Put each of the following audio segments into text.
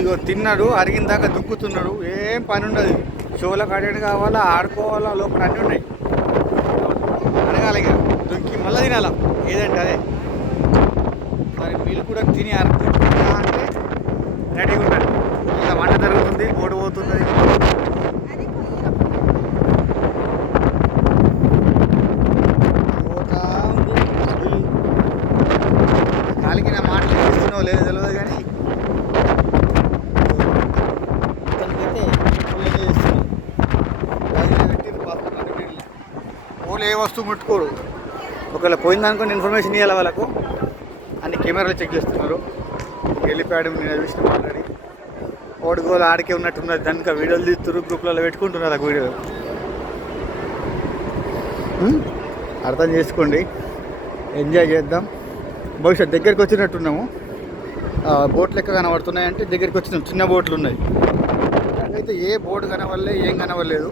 ఇగో తిన్నాడు, అరిగిన దాకా దుక్కుతున్నాడు, ఏం పని ఉండదు. షోలో కట్టెడు కావాలా, ఆడుకోవాలా, లోపల అన్నీ ఉన్నాయి. అడగాలి ఇక దుంకి మళ్ళీ తినాలా, ఏదంటే అదే. మరి వీళ్ళు కూడా తిని అరుకుంటా అంటే రెడీగా ఉంటాడు. ఇలా వంట జరుగుతుంది, బోటు పోతుంది. పోతా ఉంది. కాలికి నా మాటలు ఇస్తున్నావు లేదు తెలియదు కానీ ఇతనికైతే ఫుల్గా ఇస్తున్నాం. పెట్టిరు పాత్ర ఓళ్ళు ఏ వస్తువు ముట్టుకోరు. ఒకవేళ పోయిందనుకోండి ఇన్ఫర్మేషన్ ఇవ్వాలి వాళ్ళకు. అన్ని కెమెరాలు చెక్ చేస్తున్నారు. హెలిప్యాడ్ నేను చూసిన ఆల్రెడీ. ఓడుగోలు ఆడికే ఉన్నట్టున్నది. దానికి వీడియోలు తీస్తున్నారు, గ్రూప్లలో పెట్టుకుంటున్నారు ఆ వీడియోలు. అర్థం చేసుకోండి, ఎంజాయ్ చేద్దాం. భవిష్యత్ దగ్గరికి వచ్చినట్టున్నాము. బోట్లు ఎక్క కనబడుతున్నాయంటే దగ్గరికి వచ్చినాం. చిన్న బోట్లు ఉన్నాయి. అయితే ఏ బోట్ కనవల్లే, ఏం కనవలేదు.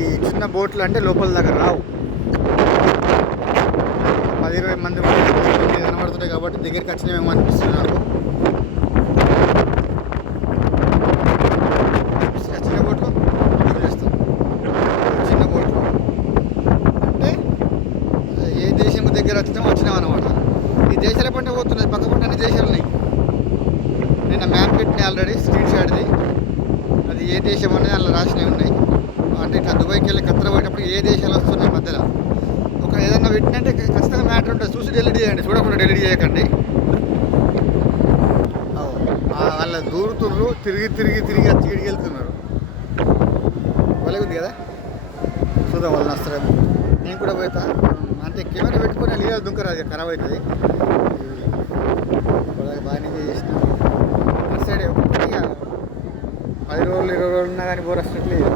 ఈ చిన్న బోట్లు అంటే లోపల దగ్గర రావు. 10-20 మంది కనబడుతున్నాయి కాబట్టి దగ్గరికి వచ్చినామేమో అనిపిస్తుంది నాకు. చిన్న బోట్లు చేస్తాం. చిన్న బోట్లు అంటే ఏ దేశం దగ్గర వచ్చినాం అనమాట. ఈ దేశాల పంట పోతున్నది, పక్క పంట అన్ని దేశాలు ఉన్నాయి. నిన్న మ్యాప్ పెట్టినాయి ఆల్రెడీ, స్క్రీన్ షాట్ది. అది ఏ దేశం అనేది అలా రాసినవి ఉన్నాయి. అంటే ఇట్లా దుబాయ్కి వెళ్ళి ఖత్తర్ పోయేటప్పుడు ఏ దేశాలు వస్తున్నాయి మధ్యలో ఒక ఏదన్నా పెట్టినంటే ఖచ్చితంగా మ్యాటర్ ఉంటుంది. చూసి డెలిట్ చేయండి, చూడకుండా డెలిట్ చేయకండి. వాళ్ళ దూరుతున్నారు, తిరిగి వచ్చి ఇడికి వెళ్తున్నారు. వాళ్ళకి ఉంది కదా, చూద్దాం వాళ్ళని వస్తారేమో. నేను కూడా పోతా అంటే కెమెరా పెట్టుకుని లీగల్ దుంకరాదు, ఖరాబ్ అవుతుంది. బాగానే చేసిన అటు సైడ్ ఒక్కొక్కటిగా 10 రోజులు 20 రోజులు ఉన్నా కానీ బోర్ వస్తున్నట్లేదు.